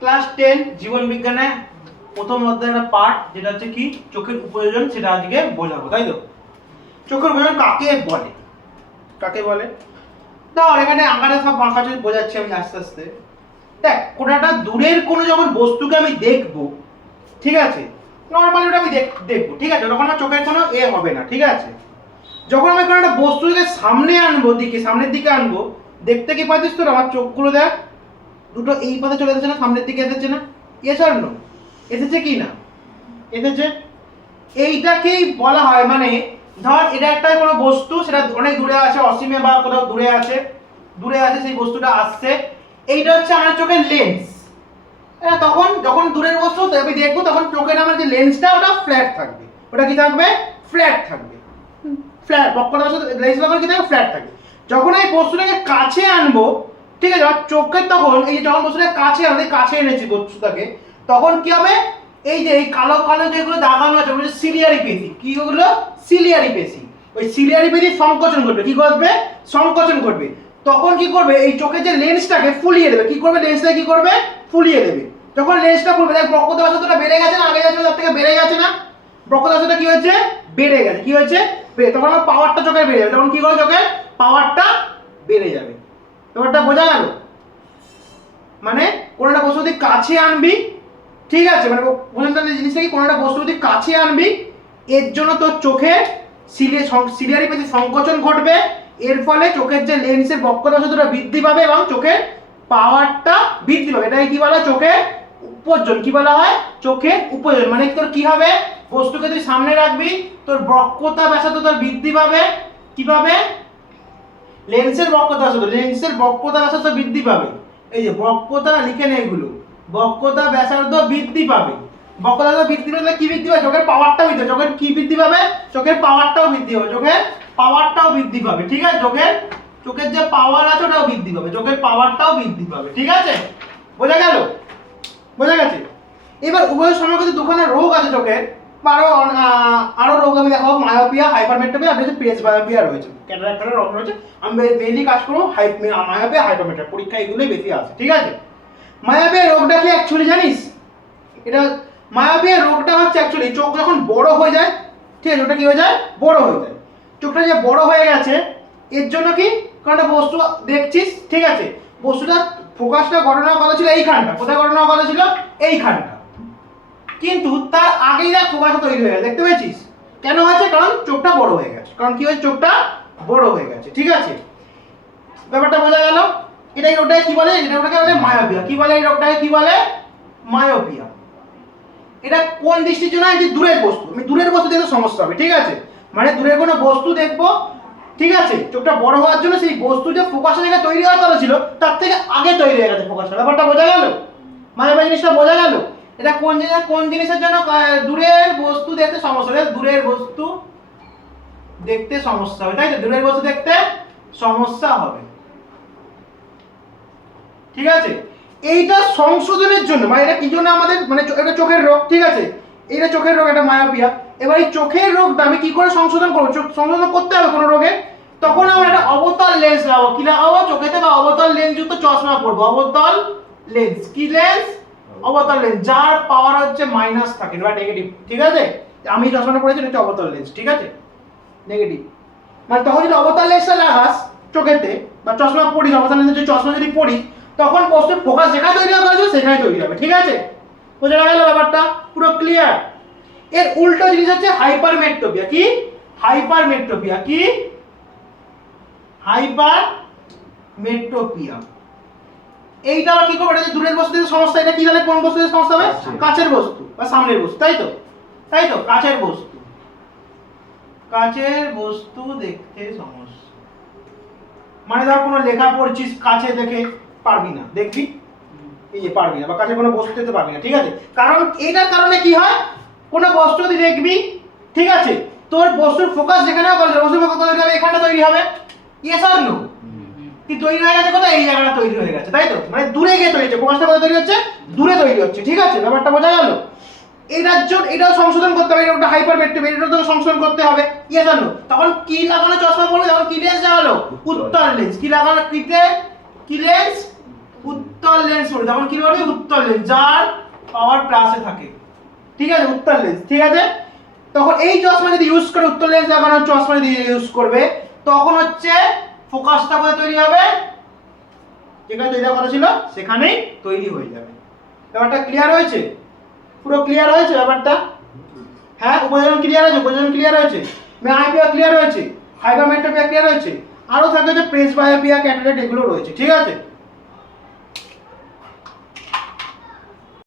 Class 10 জীবন বিজ্ঞানে প্রথম অধ্যায়ের একটা পার্ট যেটা হচ্ছে কি চোখের উপযোজন, সেটা আজকে বোঝাবো, তাই তো? চোখের উপযোজন কাকে বলে, কাকে বলে? দাও এখানে আকারে সব বাঁকা চোখ বোঝাচ্ছি আমি আস্তে আস্তে। দেখ, কোনো একটা দূরের কোনো যখন বস্তুকে আমি দেখবো, ঠিক আছে, নর্মালি ওটা আমি দেখবো, ঠিক আছে, তখন আমার চোখের কোনো হবে না, ঠিক আছে। যখন আমি কোনো একটা বস্তুকে সামনে আনবো, সামনের দিকে আনবো, দেখতে কি পাচ্ছিস তোর? আমার চোখগুলো দেখ, দুটো এই পথে চলে এসেছে না, সামনের দিকে এসেছে না? Yes or no? এসেছে কি না? এসেছে। এইটাকেই বলা হয়, মানে ধর এটা একটা কোনো বস্তু, সেটা অনেক দূরে আছে, অসীমে বা কোথাও দূরে আছে, সেই বস্তুটা আসছে, এইটা হচ্ছে আমার চোখের লেন্স। তখন যখন দূরের বস্তু আমি দেখবো, তখন চোখের আমার যে লেন্সটা ওটা ফ্ল্যাট থাকবে। ওটা কি থাকবে? ফ্ল্যাট থাকবে। ফ্ল্যাট বক্রতার সাথে লেন্স যখন কি থাকবে? ফ্ল্যাট থাকবে। যখন এই বস্তুটাকে কাছে আনবো, ঠিক আছে, আমার চোখের তখন এই যখন বস্তুটাকে কাছে আনবো, কাছে এনেছি বস্তুটাকে, তখন কি হবে? এই যে এই কালো কালো যেগুলো দাগানো আছে ওগুলো সিলিয়ারি পেশি। কি ওগুলো? সিলিয়ারি পেশি। ওই সিলিয়ারি পেশি সংকোচন করবে। কি করবে? সংকোচন করবে। তখন কি করবে? এই চোখের যে লেন্সটাকে ফুলিয়ে দেবে। কি করবে? লেন্সটা কি করবে? ফুলিয়ে দেবে। যখন লেন্সটা ফুলবে, দেখ বক্রতা ব্যাসার্ধটা বেড়ে গেছে না? আগে যাচ্ছে তার থেকে বেড়ে গেছে না? বক্রতা ব্যাসার্ধটা কি হয়েছে? বেড়ে গেছে। কি হয়েছে? তখন আমার পাওয়ারটা চোখের বেড়ে যাবে। তখন কি করে? চোখের পাওয়ারটা বেড়ে যাবে। ব্যাপারটা বোঝা গেল? মানে কোনো একটা বস্তু যদি কাছে আনবি, ঠিক আছে, মানে বুঝলেন জিনিসটা কি? কোনো একটা বস্তু যদি কাছে আনবি, এর জন্য তোর চোখের সিলিয়ারি পেশি সংকোচন ঘটবে। এর ফলে চোখের যে লেন্সের বক্রতা ব্যাসার্ধটা বৃদ্ধি পাবে এবং চোখের পাওয়ারটা বৃদ্ধি পাবে। এটাকে কি বলা হয়? চোখের উপযোজন। কি বলা হয়? চোখের উপযোজন। মানে তোর কি হবে? বস্তুকে তুই সামনে রাখবি, তোর বক্রতা ব্যাসার্ধ তোর বৃদ্ধি পাবে। কিভাবে? লেন্সের বক্রতা ব্যাসার্ধ বৃদ্ধি পাবে। এই যে বক্রতা লিখে নে, এগুলো বক্রতা ব্যাসার্ধ বৃদ্ধি পাবে। বক্রতা ব্যাসার্ধ বৃদ্ধি পেলে কি বৃদ্ধি পাবে? চোখের পাওয়ারটা বৃদ্ধি পাবে। চোখের কি বৃদ্ধি পাবে? চোখের পাওয়ারটাও বৃদ্ধি পাবে। চোখের পাওয়ারটাও বৃদ্ধি পাবে, ঠিক আছে। চোখের যে পাওয়ার আছে ওটাও বৃদ্ধি পাবে। চোখের পাওয়ারটাও বৃদ্ধি পাবে, ঠিক আছে। বোঝা গেল? বোঝা গেছে? এবার উভয় সময় কিন্তু দুখানা রোগ আছে চোখের, আরো রোগ আমি দেখাবো। মায়োপিয়া, হাইপারমেট্রোপিয়া, আর প্রেস বায়োপিয়া রয়েছে, ক্যাটারাক্টের রোগ রয়েছে। আমি মেইনলি কাজ করবো মায়োপিয়া, হাইপারমেট্রোপিয়া, পরীক্ষা এগুলোই বেশি আছে, ঠিক আছে। মায়োপিয়া রোগটা কি অ্যাকচুয়ালি জানিস? এটা মায়োপিয়া রোগটা হচ্ছে অ্যাকচুয়ালি চোখ যখন বড় হয়ে যায়, ঠিক আছে, ওটা কি হয়ে যায়? বড় হয়ে যায়। চোখটা যে বড় হয়ে গেছে, এর জন্য কি? কারণ একটা বস্তু দেখছিস, ঠিক আছে, বস্তুটা ফোকাসটা ঘটনা কথা ছিল এইখানটা। কোথায় ঘটনা কথা ছিল? এইখানটা। কিন্তু তার আগেই দেখ ফোকাসটা তৈরি হয়ে গেছে। দেখতে পেয়েছিস? কেন হয়েছে? কারণ চোখটা বড় হয়ে গেছে। কারণ কি হয়েছে? চোখটা বড় হয়ে গেছে, ঠিক আছে। ব্যাপারটা বোঝা গেল? ওটাকে কি বলে? ওটাকে বলে মায়োপিয়া। কি বলে এই রোগটাকে? কি বলে? মায়োপিয়া। এটা কোন দৃষ্টির জন্য? যে দূরের বস্তু, আমি দূরের বস্তু দেখতে সমস্যা হবে, ঠিক আছে। মানে দূরের কোনো বস্তু দেখবো, ঠিক আছে, চোখটা বড় হওয়ার জন্য সেই বস্তু যে ফোকাসের জায়গায় তৈরি হওয়ার কথা ছিল তার থেকে আগে তৈরি হয়ে গেছে ফোকাসটা। ব্যাপারটা বোঝা গেল? মায়োপিয়া জিনিসটা বোঝা গেল? এটা কোন জিনিসের জন্য? দূরের বস্তু দেখতে সমস্যা হবে। দূরের বস্তু দেখতে সমস্যা হবে, তাই তো? দূরের বস্তু দেখতে সমস্যা হবে, ঠিক আছে। এইটা সংশোধনের জন্য, মানে এটা কি জন্য আমাদের, মানে এটা চোখের রোগ, ঠিক আছে, এটা চোখের রোগ, এটা মায়োপিয়া। এবার এই চোখের রোগটা আমি কি করে সংশোধন করবো? সংশোধন করতে হবে কোনো রোগে, তখন আমরা একটা অবতল লেন্স লাগাবো। কি লাগাবো? চোখেতে বা অবতল লেন্স যুক্ত চশমা পরবো। অবতল লেন্স। কি লেন্স? অবতল লেন্স, যার পাওয়ার হচ্ছে মাইনাস থাকে বা নেগেটিভ, ঠিক আছে। আমি চশমাটা পরেছি, এটা হচ্ছে অবতল লেন্স, ঠিক আছে, নেগেটিভ। মানে তখন যদি অবতল লেন্সটা লাগাস চোখেতে, বা চশমা পরিস, অবতল লেন্সের যদি চশমা যদি পরিস, তখন বস্তুর ফোকাস যেখানে তৈরি হবে সেখানে তৈরি হবে, ঠিক আছে। বোঝা গেল ব্যাপারটা? পুরো ক্লিয়ার? এর উল্টো জিনিস হচ্ছে হাইপারমেট্রোপিয়া। কি? হাইপারমেট্রোপিয়া। কি? হাইপারমেট্রোপিয়া। এইটা আবার কি করবে? এটা যে দূরের বস্তু থেকে সমস্যা, এটা কি হলে কোন বস্তু থেকে সমস্যা হবে? কাছের বস্তু বা সামনের বস্তু, তাই তো? তাই তো, কাছের বস্তু, কাছের বস্তু দেখতে সমস্যা। মানে ধর কোনো লেখা পড়ছিস, কাছে দেখে পারবি না, দেখবি এই যে পারবি না, বা কাছে কোনো বস্তু দেখতে পারবি না, ঠিক আছে। কারণ এটার কারণে কি হয়? কোনো বস্তু যদি দেখবি, ঠিক আছে, তোর বস্তুর ফোকাস যেখানে হবে, বস্তুর ফোকাস তৈরি হবে, এখানটা তৈরি হবে। Yes or no? কি তৈরি হয়ে গেছে কোথায়? এই জায়গাটা তৈরি হয়ে গেছে, তাই তো? মানে দূরে গিয়ে তৈরি হচ্ছে, ফোকাসটা কোথায় তৈরি হচ্ছে? দূরে তৈরি হচ্ছে, ঠিক আছে। ব্যাপারটা বোঝা গেল? এটার জন্য এটাও সংশোধন করতে হবে। এটা হাইপারমেট্রোপিয়া, এটাও সংশোধন করতে হবে। Yes or no? তখন কি লাগানো চশমা পড়বে? তখন কি লেন্স লাগালো? উত্তল লেন্স। কি লাগানো? কি লেন্স? উত্তল লেন্স পড়বে, তখন কি বলবি উত্তল লেন্স, যার পাওয়ার প্লাসে থাকে, ঠিক আছে, উত্তল লেন্স, ঠিক আছে। তখন এই চশমা যদি ইউজ করে, উত্তল লেন্স লাগানোর চশমা যদি ইউজ করবে, তখন হচ্ছে ফোকাসটা কোথায় তৈরি হবে, যেখানে তৈরি করা ছিল সেখানেই তৈরি হয়ে যাবে। ব্যাপারটা ক্লিয়ার হয়েছে? পুরো ক্লিয়ার হয়েছে ব্যাপারটা? হ্যাঁ, উপযোজন ক্লিয়ার হয়েছে, উপযোজন ক্লিয়ার হয়েছে, আইপিয়া ক্লিয়ার হয়েছে, হাইপারমেট্রোপিয়া ক্লিয়ার হয়েছে, আরও থাকে যে প্রেস বায়োপিয়া ক্যান্ডিডেট, এগুলো রয়েছে, ঠিক আছে।